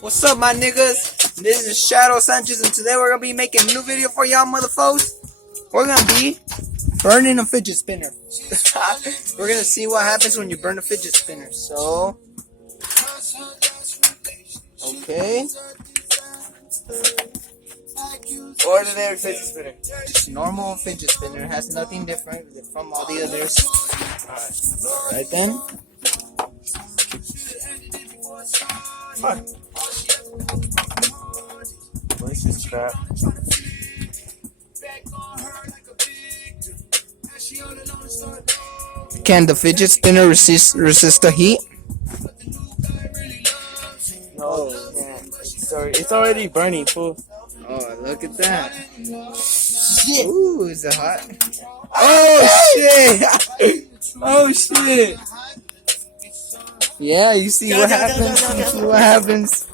What's up, my niggas? This is Shadow Sanchez, and today we're gonna be making a new video for y'all motherfuckers. We're gonna be burning a fidget spinner. We're gonna see what happens when you burn a fidget spinner. So, okay. Ordinary fidget spinner. Just normal fidget spinner. It has nothing different from all the others. Alright then. Fuck. Where's this crap? Can the fidget spinner resist the heat? No, man. It's already burning, fool. Oh, look at that. Shit. Ooh, is it hot? Oh, shit. Oh, shit. Yeah, you see what happens? You see what happens?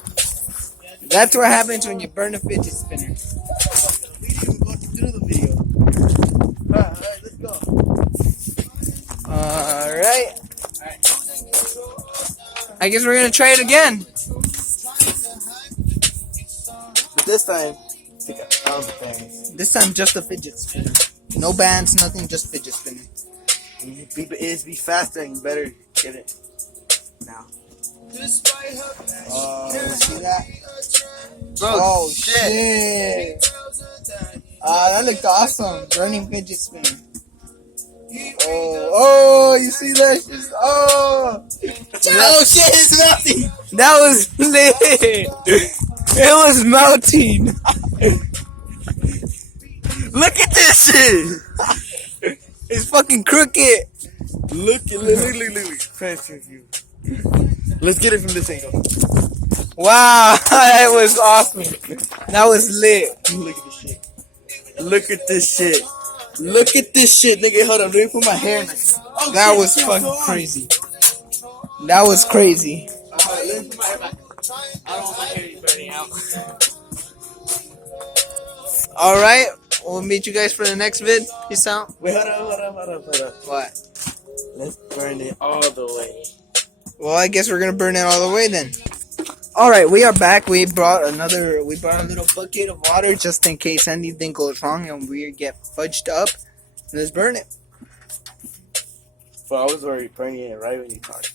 That's what happens when you burn a fidget spinner. We didn't even go through the video. Alright, let's go. Alright. I guess we're gonna try it again. But this time, take out the bands. This time just a fidget spinner. No bands, nothing, just fidget spinner. It'd be faster and better get it now. See that? Bro, Oh shit! That looked awesome. Burning fidget spinner. Oh, you see that? Oh shit! It's melting. That was lit. It was melting. Look at this shit. It's fucking crooked. Look. Let's get it from this angle. Wow, that was awesome. That was lit. Look at this shit. Look at this shit. Look at this shit, nigga. Hold on, let me put my hair in this. That was fucking crazy. That was crazy. Let me put my hair back. I don't want my hair burning out. Alright, we'll meet you guys for the next vid. Peace out. Wait, hold up. What? Let's burn it all the way. Well, I guess we're gonna burn it all the way then. Alright, we are back. We brought a little bucket of water just in case anything goes wrong and we get fudged up. Let's burn it. So I was already burning it right when you talked.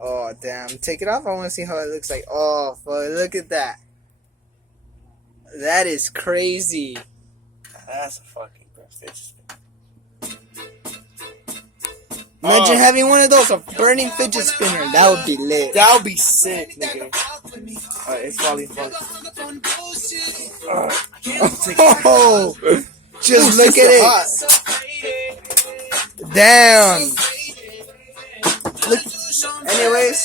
Oh damn. Take it off. I wanna see how it looks like. Oh fuck, look at that. That is crazy. That's a fucking fish. Imagine having one of those, a burning fidget spinner. That would be lit. That would be sick, nigga. Alright, it's falling. Oh, just look at it. Damn. Look. Anyways,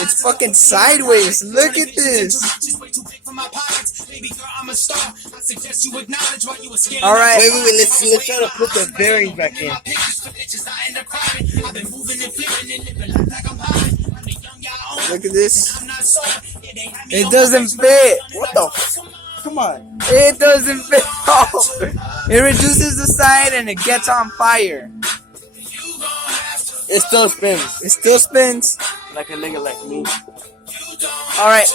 it's fucking sideways. Look at this. Alright. Wait, let's try to put the bearing back in. Look at this. It doesn't fit. What the f? Come on. It doesn't fit. Oh. It reduces the side and it gets on fire. It still spins. It still spins. Like a nigga like me. Alright.